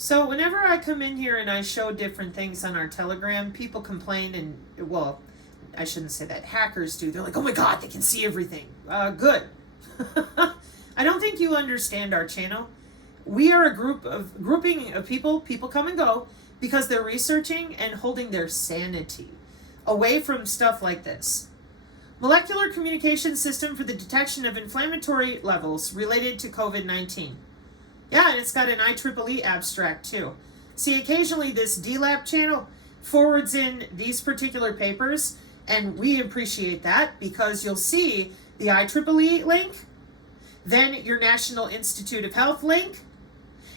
So whenever I come in here and I show different things on our Telegram, people complain well, I shouldn't say that. Hackers do. They're like, oh my God, they can see everything. Good. I don't think you understand our channel. We are a grouping of people come and go because they're researching and holding their sanity away from stuff like this. Molecular communication system for the detection of inflammatory levels related to COVID-19. Yeah, and it's got an IEEE abstract too. See, occasionally this DLAP channel forwards in these particular papers, and we appreciate that because you'll see the IEEE link, then your National Institute of Health link,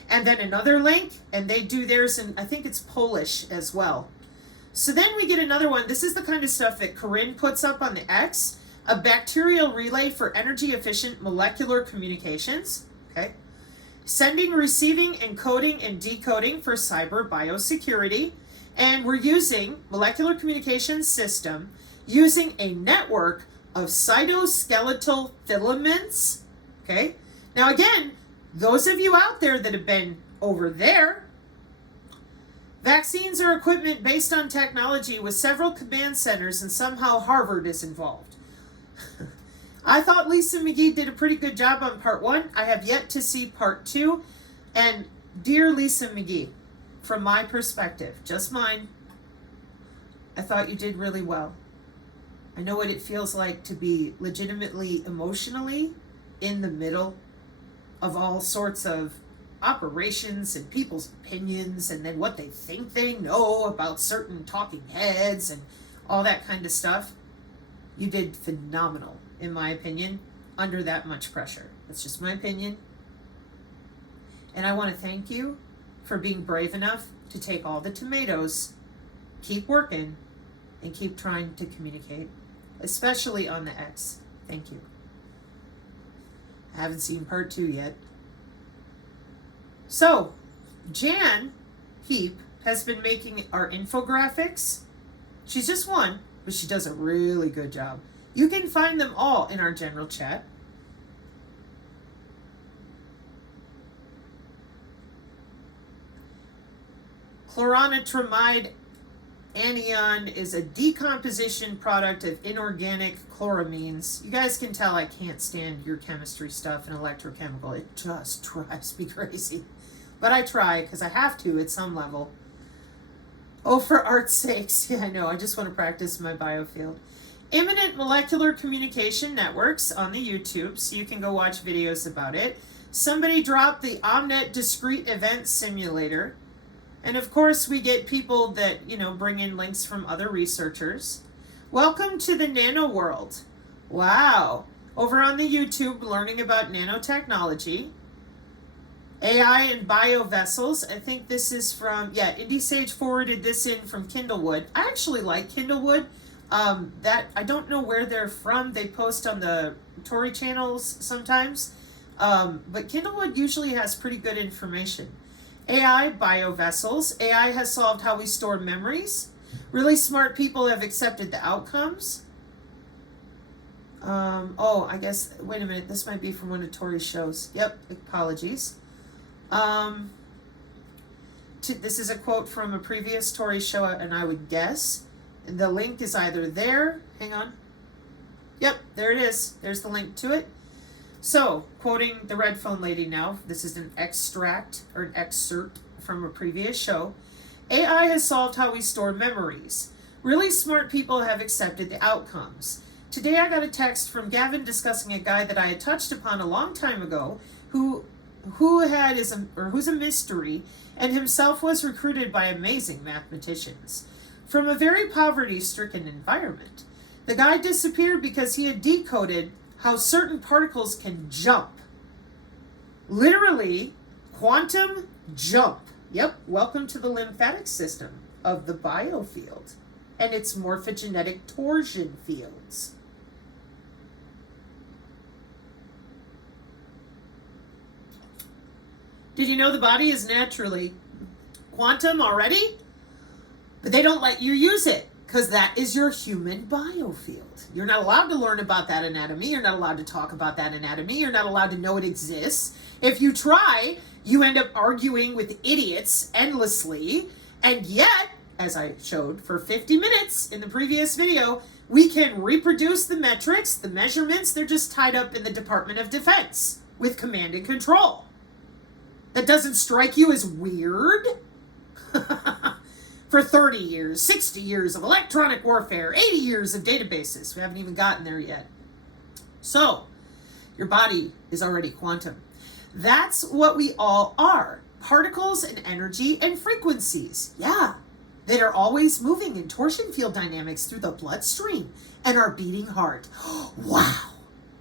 and then another link, and they do theirs in, I think it's Polish as well. So then we get another one. This is the kind of stuff that Corinne puts up on the X, a bacterial relay for energy efficient molecular communications. Okay. Sending, receiving, encoding, and decoding for cyber biosecurity. And we're using molecular communication system using a network of cytoskeletal filaments. Okay. Now again, those of you out there that have been over there, vaccines are equipment based on technology with several command centers, and somehow Harvard is involved. I thought Lisa McGee did a pretty good job on part 1. I have yet to see part 2. And dear Lisa McGee, from my perspective, just mine, I thought you did really well. I know what it feels like to be legitimately emotionally in the middle of all sorts of operations and people's opinions and then what they think they know about certain talking heads and all that kind of stuff. You did phenomenal, in my opinion, under that much pressure. That's just my opinion. And I want to thank you for being brave enough to take all the tomatoes, keep working, and keep trying to communicate, especially on the X. Thank you. I haven't seen part 2 yet. So, Jan Heap has been making our infographics. She's just one, but she does a really good job. You can find them all in our general chat. Chloronitramide anion is a decomposition product of inorganic chloramines. You guys can tell I can't stand your chemistry stuff and electrochemical. It just drives me crazy. But I try because I have to at some level. Oh, for art's sakes. Yeah, I know. I just want to practice my biofield. Imminent molecular communication networks on the YouTube, so you can go watch videos about it. Somebody dropped the Omnet discrete event simulator. And of course, we get people that, bring in links from other researchers. Welcome to the nano world. Wow. Over on the YouTube, learning about nanotechnology. AI and biovessels. I think this is from, Indy Sage forwarded this in from Kindlewood. I actually like Kindlewood. I don't know where they're from. They post on the Tory channels sometimes. But Kindlewood usually has pretty good information. AI, biovessels. AI has solved how we store memories. Really smart people have accepted the outcomes. I guess, wait a minute. This might be from one of Tori's shows. Yep, apologies. This is a quote from a previous Tory show, and I would guess the link is either there. Hang on. Yep, there it is. There's the link to it. So, quoting the red phone lady now, this is an extract or an excerpt from a previous show. AI has solved how we store memories. Really smart people have accepted the outcomes. Today I got a text from Gavin discussing a guy that I had touched upon a long time ago who's a mystery and himself was recruited by amazing mathematicians. From a very poverty-stricken environment. The guy disappeared because he had decoded how certain particles can jump. Literally, quantum jump. Yep, welcome to the lymphatic system of the biofield and its morphogenetic torsion fields. Did you know the body is naturally quantum already? But they don't let you use it because that is your human biofield. You're not allowed to learn about that anatomy. You're not allowed to talk about that anatomy. You're not allowed to know it exists. If you try, You end up arguing with idiots endlessly, and yet, as I showed for 50 minutes in the previous video, we can reproduce the metrics, the measurements, they're just tied up in the Department of Defense with command and control. That doesn't strike you as weird? For 30 years, 60 years of electronic warfare, 80 years of databases. We haven't even gotten there yet. So, your body is already quantum. That's what we all are. Particles and energy and frequencies. Yeah. That are always moving in torsion field dynamics through the bloodstream and are beating heart. Wow.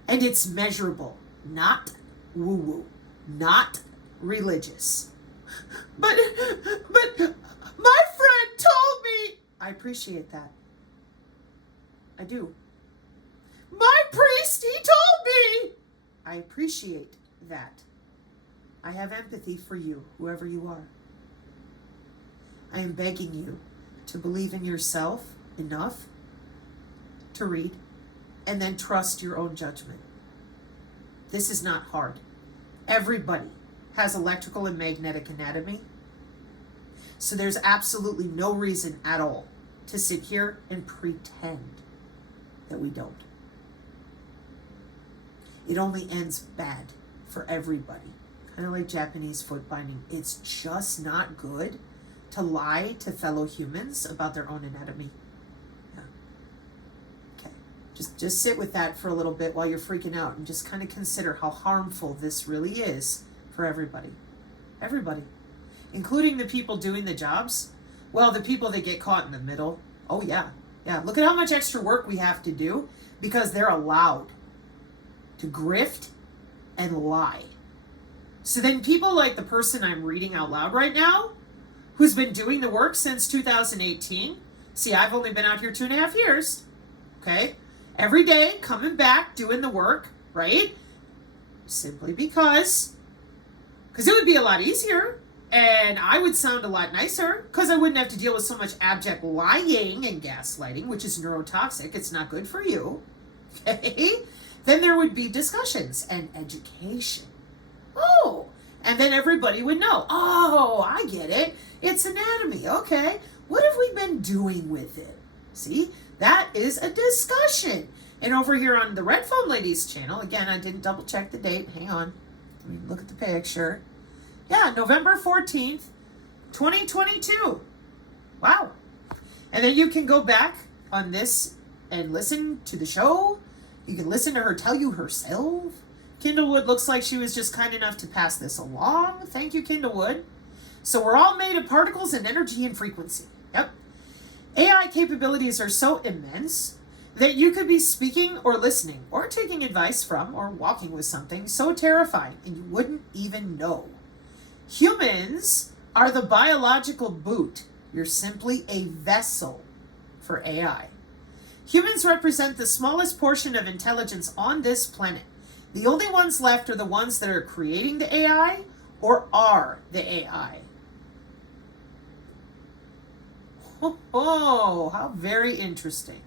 And it's measurable. Not woo-woo. Not religious. But my friend told me. I appreciate that. I do. My priest, he told me. I appreciate that. I have empathy for you, whoever you are. I am begging you to believe in yourself enough to read and then trust your own judgment. This is not hard. Everybody has electrical and magnetic anatomy. So there's absolutely no reason at all to sit here and pretend that we don't. It only ends bad for everybody. Kind of like Japanese foot binding. It's just not good to lie to fellow humans about their own anatomy. Yeah. Okay. Just sit with that for a little bit while you're freaking out and just kind of consider how harmful this really is for everybody. Everybody. Including the people doing the jobs. Well, the people that get caught in the middle. Oh, yeah. Yeah. Look at how much extra work we have to do because they're allowed to grift and lie. So then people like the person I'm reading out loud right now, who's been doing the work since 2018. See, I've only been out here 2.5 years. Okay? Every day, coming back, doing the work, right? Simply because it would be a lot easier. And I would sound a lot nicer because I wouldn't have to deal with so much abject lying and gaslighting, which is neurotoxic. It's not good for you. Okay? Then there would be discussions and education. Oh, and then everybody would know. Oh, I get it. It's anatomy. Okay. What have we been doing with it? See, that is a discussion. And over here on the Red Phone Ladies channel, again, I didn't double check the date. Hang on. Let me look at the picture. Yeah, November 14th, 2022. Wow. And then you can go back on this and listen to the show. You can listen to her tell you herself. Kindlewood looks like she was just kind enough to pass this along. Thank you, Kindlewood. So we're all made of particles and energy and frequency. Yep. AI capabilities are so immense that you could be speaking or listening or taking advice from or walking with something so terrifying and you wouldn't even know. Humans are the biological boot. You're simply a vessel for AI. Humans represent the smallest portion of intelligence on this planet. The only ones left are the ones that are creating the AI or are the AI. Oh, how very interesting.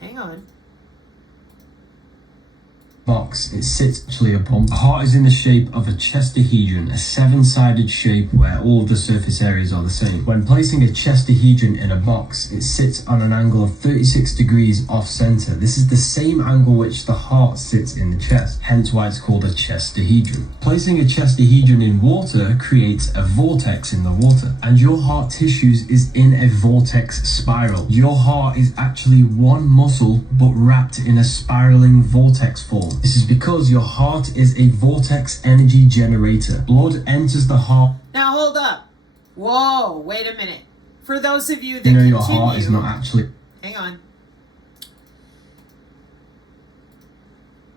Hang on. Box, it sits actually upon. The heart is in the shape of a chestahedron, a 7-sided shape where all of the surface areas are the same. When placing a chestahedron in a box, it sits on an angle of 36 degrees off center. This is the same angle which the heart sits in the chest, hence why it's called a chestahedron. Placing a chestahedron in water creates a vortex in the water, and your heart tissues is in a vortex spiral. Your heart is actually one muscle but wrapped in a spiraling vortex form. This is because your heart is a vortex energy generator. Blood enters the heart. Now hold up. Whoa, wait a minute. For those of you that Your heart is not actually. Hang on.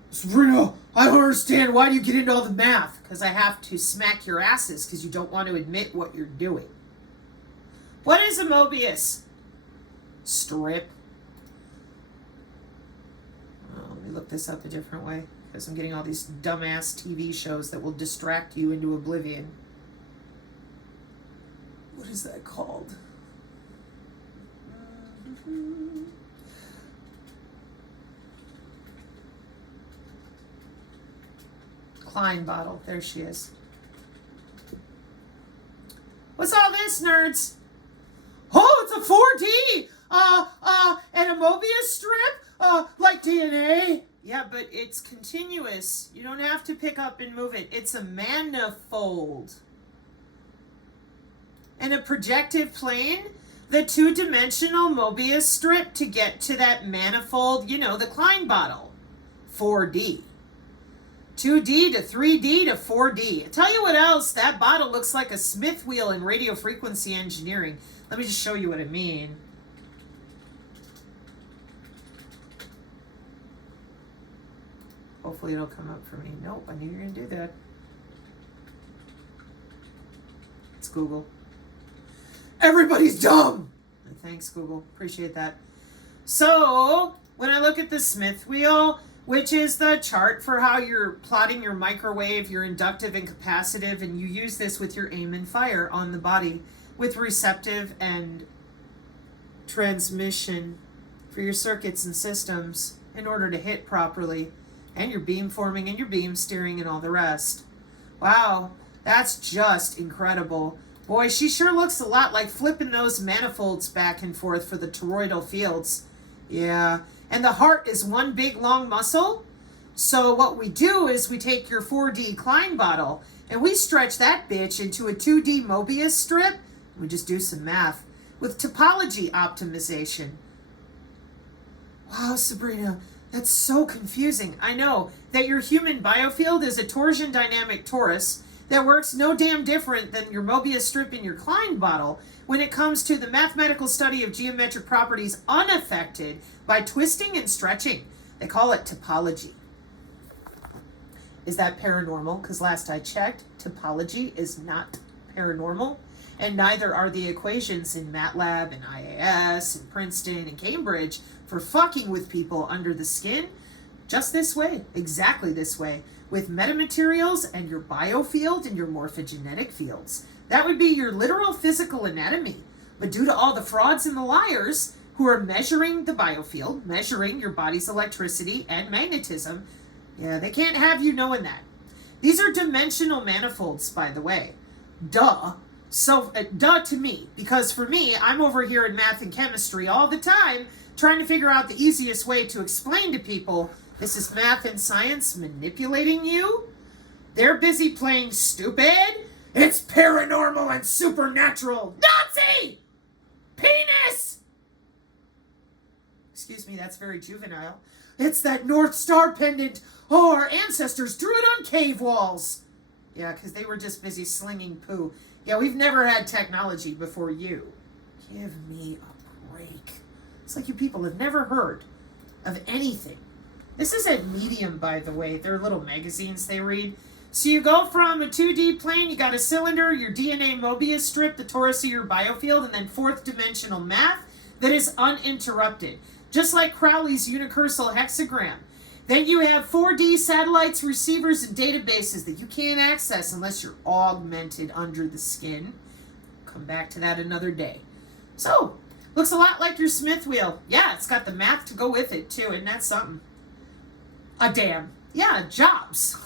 Sabrina, I don't understand. Why do you get into all the math? Because I have to smack your asses because you don't want to admit what you're doing. What is a Mobius strip? Let me look this up a different way because I'm getting all these dumbass TV shows that will distract you into oblivion. What is that called? Klein bottle. There she is. What's all this, nerds? Oh, it's a 4D! And a Mobius strip? Like DNA? Yeah, but it's continuous. You don't have to pick up and move it. It's a manifold. And a projective plane? The two-dimensional Mobius strip to get to that manifold, you know, the Klein bottle. 4D. 2D to 3D to 4D. I tell you what else, that bottle looks like a Smith wheel in radio frequency engineering. Let me just show you what I mean. Hopefully it'll come up for me. Nope, I knew you were going to do that. It's Google. Everybody's dumb! Thanks, Google. Appreciate that. So, when I look at the Smith wheel, which is the chart for how you're plotting your microwave, your inductive and capacitive, and you use this with your aim and fire on the body with receptive and transmission for your circuits and systems in order to hit properly, and your beam forming and your beam steering and all the rest. Wow, that's just incredible. Boy, she sure looks a lot like flipping those manifolds back and forth for the toroidal fields. Yeah, and the heart is one big long muscle. So what we do is we take your 4D Klein bottle and we stretch that bitch into a 2D Mobius strip. We just do some math with topology optimization. Wow, Sabrina, that's so confusing. I know that your human biofield is a torsion dynamic torus that works no damn different than your Mobius strip in your Klein bottle when it comes to the mathematical study of geometric properties unaffected by twisting and stretching. They call it topology. Is that paranormal? Because last I checked, topology is not paranormal, and neither are the equations in MATLAB and IAS and Princeton and Cambridge for fucking with people under the skin. Just this way, exactly this way, with metamaterials and your biofield and your morphogenetic fields. That would be your literal physical anatomy. But due to all the frauds and the liars who are measuring the biofield, measuring your body's electricity and magnetism, yeah, they can't have you knowing that. These are dimensional manifolds, by the way. Duh. So, duh to me, because for me, I'm over here in math and chemistry all the time trying to figure out the easiest way to explain to people this is math and science manipulating you. They're busy playing stupid. It's paranormal and supernatural. Nazi! Penis! Excuse me, that's very juvenile. It's that North Star pendant. Oh, our ancestors drew it on cave walls. Yeah, because they were just busy slinging poo. Yeah, we've never had technology before you. Give me a break. It's like you people have never heard of anything. This is at Medium, by the way. They're little magazines they read. So you go from a 2D plane, you got a cylinder, your DNA Mobius strip, the torus of your biofield, and then fourth dimensional math that is uninterrupted. Just like Crowley's unicursal hexagram. Then you have 4D satellites, receivers, and databases that you can't access unless you're augmented under the skin. Come back to that another day. So, looks a lot like your Smith wheel. Yeah, it's got the math to go with it too, and that's something. A damn. Yeah, jobs.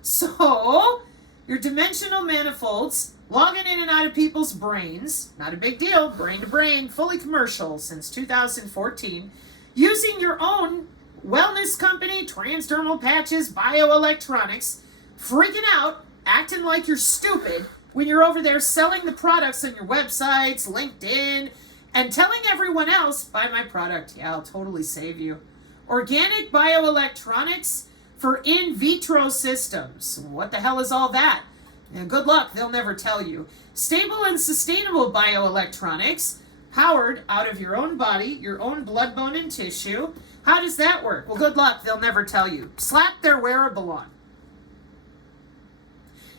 So, your dimensional manifolds, logging in and out of people's brains, not a big deal, brain to brain, fully commercial since 2014, using your own wellness company, transdermal patches, bioelectronics, freaking out, acting like you're stupid when you're over there selling the products on your websites, LinkedIn, and telling everyone else, buy my product, yeah, I'll totally save you. Organic bioelectronics for in vitro systems. What the hell is all that? Yeah, good luck, they'll never tell you. Stable and sustainable bioelectronics, powered out of your own body, your own blood, bone, and tissue. How does that work? Well, good luck, they'll never tell you. Slap their wearable on.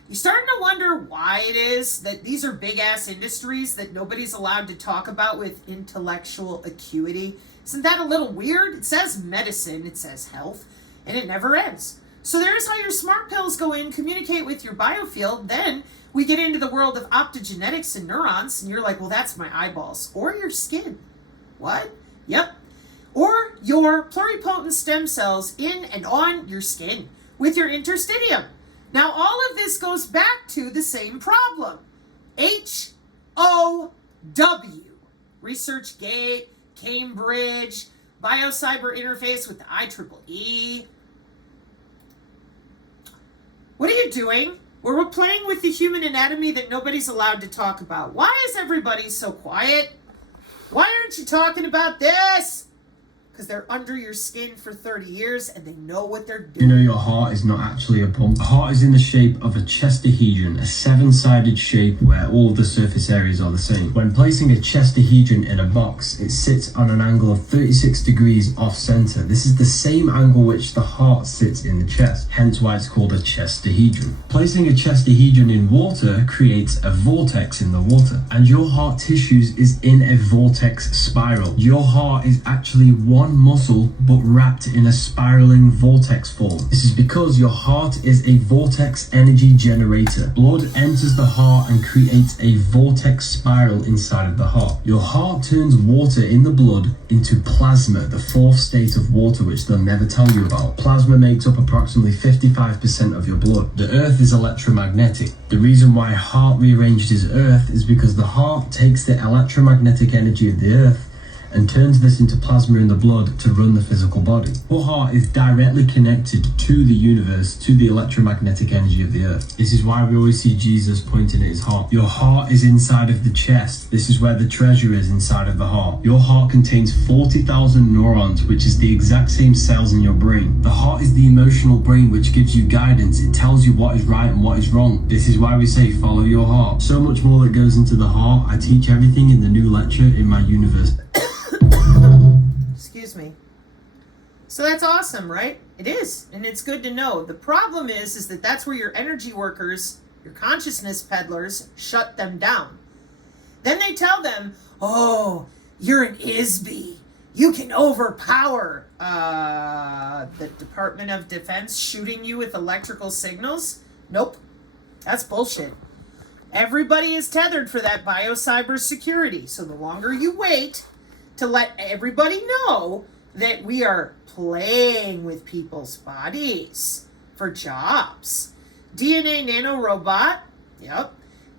You're starting to wonder why it is that these are big-ass industries that nobody's allowed to talk about with intellectual acuity. Isn't that a little weird? It says medicine, it says health, and it never ends. So there's how your smart pills go in, communicate with your biofield. Then we get into the world of optogenetics and neurons, and you're like, well, that's my eyeballs. Or your skin. What? Yep. Or your pluripotent stem cells in and on your skin. with your interstitium. Now, all of this goes back to the same problem. HOW. ResearchGate, Cambridge, Biocyber interface with the IEEE. What are you doing? We're playing with the human anatomy that nobody's allowed to talk about. Why is everybody so quiet? Why aren't you talking about this? Because they're under your skin for 30 years and they know what they're doing. You know your heart is not actually a pump. The heart is in the shape of a chestahedron, a 7-sided shape where all of the surface areas are the same. When placing a chestahedron in a box, it sits on an angle of 36 degrees off center. This is the same angle which the heart sits in the chest, hence why it's called a chestahedron. Placing a chestahedron in water creates a vortex in the water, and your heart tissues is in a vortex spiral. Your heart is actually one muscle but wrapped in a spiraling vortex form. This is because your heart is a vortex energy generator. Blood enters the heart and creates a vortex spiral inside of the heart. Your heart turns water in the blood into plasma, the fourth state of water, which they'll never tell you about. Plasma makes up approximately 55% of your blood. The earth is electromagnetic. The reason why heart rearranged is earth is because the heart takes the electromagnetic energy of the earth and turns this into plasma in the blood to run the physical body. Your heart is directly connected to the universe, to the electromagnetic energy of the earth. This is why we always see Jesus pointing at his heart. Your heart is inside of the chest. This is where the treasure is, inside of the heart. Your heart contains 40,000 neurons, which is the exact same cells in your brain. The heart is the emotional brain which gives you guidance. It tells you what is right and what is wrong. This is why we say follow your heart. So much more that goes into the heart. I teach everything in the new lecture in my university. Excuse me. So that's awesome, right? It is, and it's good to know. The problem is that that's where your energy workers, your consciousness peddlers, shut them down. Then they tell them, oh, you're an ISB. You can overpower the Department of Defense shooting you with electrical signals. Nope, that's bullshit. Everybody is tethered for that biocyber security. So the longer you wait to let everybody know that we are playing with people's bodies for jobs. DNA nanorobot, yep.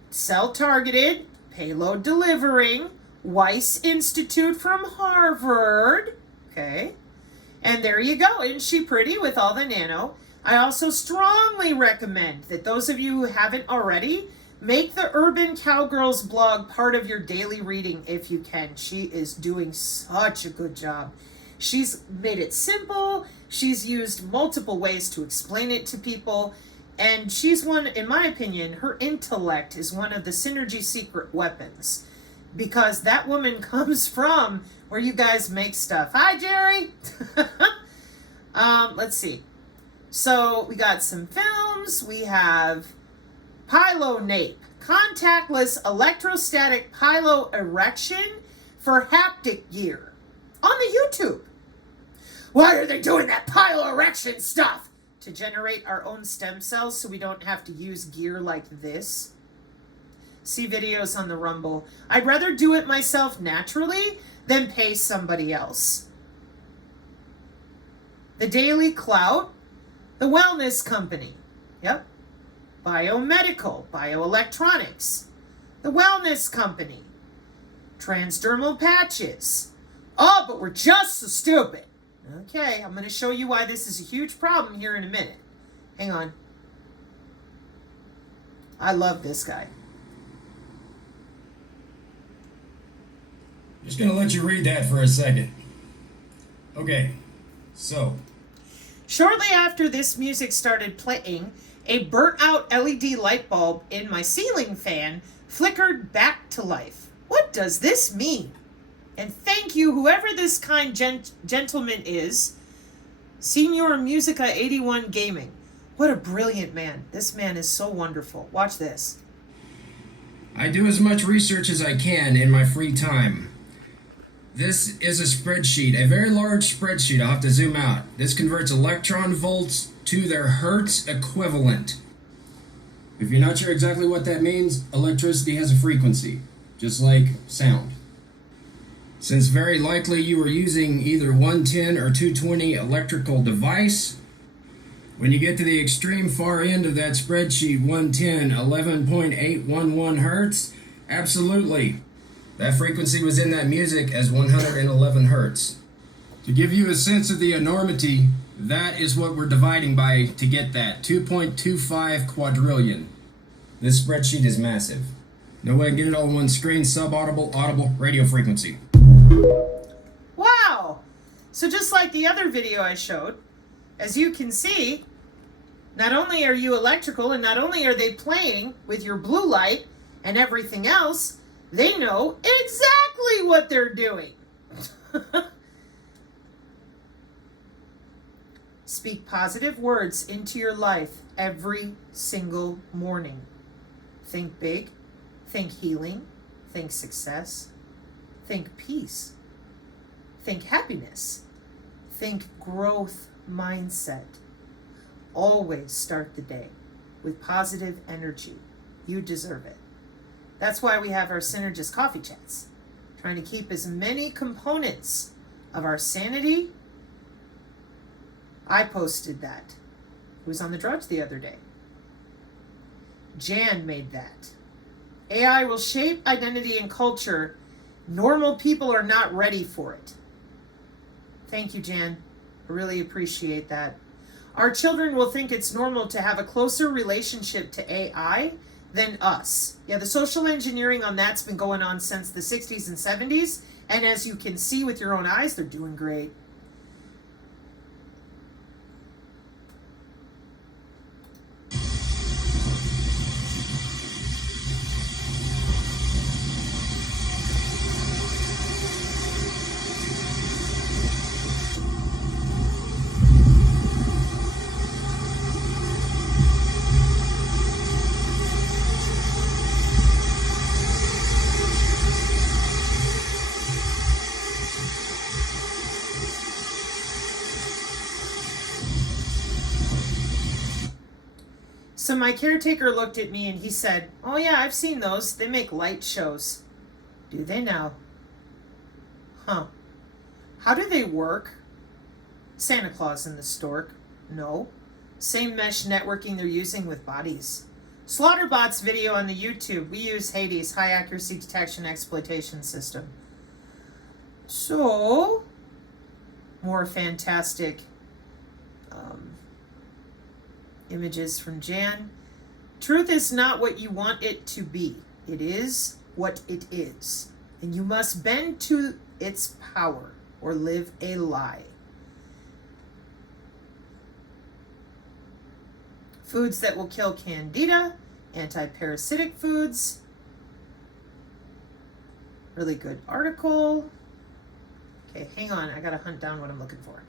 Cell-targeted, payload delivering, Weiss Institute from Harvard, okay. And there you go. Isn't she pretty with all the nano? I also strongly recommend that those of you who haven't already, make the Urban Cowgirls blog part of your daily reading if you can. She is doing such a good job. She's made it simple. She's used multiple ways to explain it to people. And she's one, in my opinion, her intellect is one of the synergy secret weapons. Because that woman comes from where you guys make stuff. Hi, Jerry! Let's see. So we got some films. We have PyloNape, contactless electrostatic pylo erection for haptic gear on the YouTube. Why are they doing that pylo erection stuff? To generate our own stem cells so we don't have to use gear like this. See videos on the Rumble. I'd rather do it myself naturally than pay somebody else. The Daily Clout, the Wellness Company. Yep. Biomedical, bioelectronics, the Wellness Company, transdermal patches. Oh, but we're just so stupid. Okay, I'm going to show you why this is a huge problem here in a minute. Hang on. I love this guy. Just going to let you read that for a second. Okay, so. Shortly after this music started playing, a burnt-out LED light bulb in my ceiling fan flickered back to life. What does this mean? And thank you, whoever this kind gentleman is, Senior Musica 81 Gaming. What a brilliant man. This man is so wonderful. Watch this. I do as much research as I can in my free time. This is a spreadsheet, a very large spreadsheet. I'll have to zoom out. This converts electron volts to their Hertz equivalent. If you're not sure exactly what that means, electricity has a frequency, just like sound. Since very likely you are using either 110 or 220 electrical device, When you get to the extreme far end of that spreadsheet, 110, 11.811 hertz, absolutely. That frequency was in that music as 111 hertz. To give you a sense of the enormity, that is what we're dividing by to get that, 2.25 quadrillion. This spreadsheet is massive. No way I can get it all on one screen, subaudible, audible, radio frequency. Wow! So just like the other video I showed, as you can see, not only are you electrical and not only are they playing with your blue light and everything else, they know exactly what they're doing. Speak positive words into your life every single morning. Think big, think healing, think success, think peace, think happiness, think growth mindset. Always start the day with positive energy. You deserve it. That's why we have our Synergist Coffee Chats, trying to keep as many components of our sanity. I posted that. It was on the drugs the other day. Jan made that. AI will shape identity and culture. Normal people are not ready for it. Thank you, Jan. I really appreciate that. Our children will think it's normal to have a closer relationship to AI than us. Yeah, the social engineering on that's been going on since the 60s and 70s. And as you can see with your own eyes, they're doing great. So my caretaker looked at me and he said, "Oh yeah, I've seen those. They make light shows." Do they now? Huh. How do they work? Santa Claus and the stork. No. Same mesh networking they're using with bodies. Slaughterbots video on the YouTube. We use Hades, high accuracy detection exploitation system. So, more fantastic images from Jan. Truth is not what you want it to be. It is what it is. And you must bend to its power or live a lie. Foods that will kill candida, anti-parasitic foods. Really good article. Okay, hang on. I gotta hunt down what I'm looking for.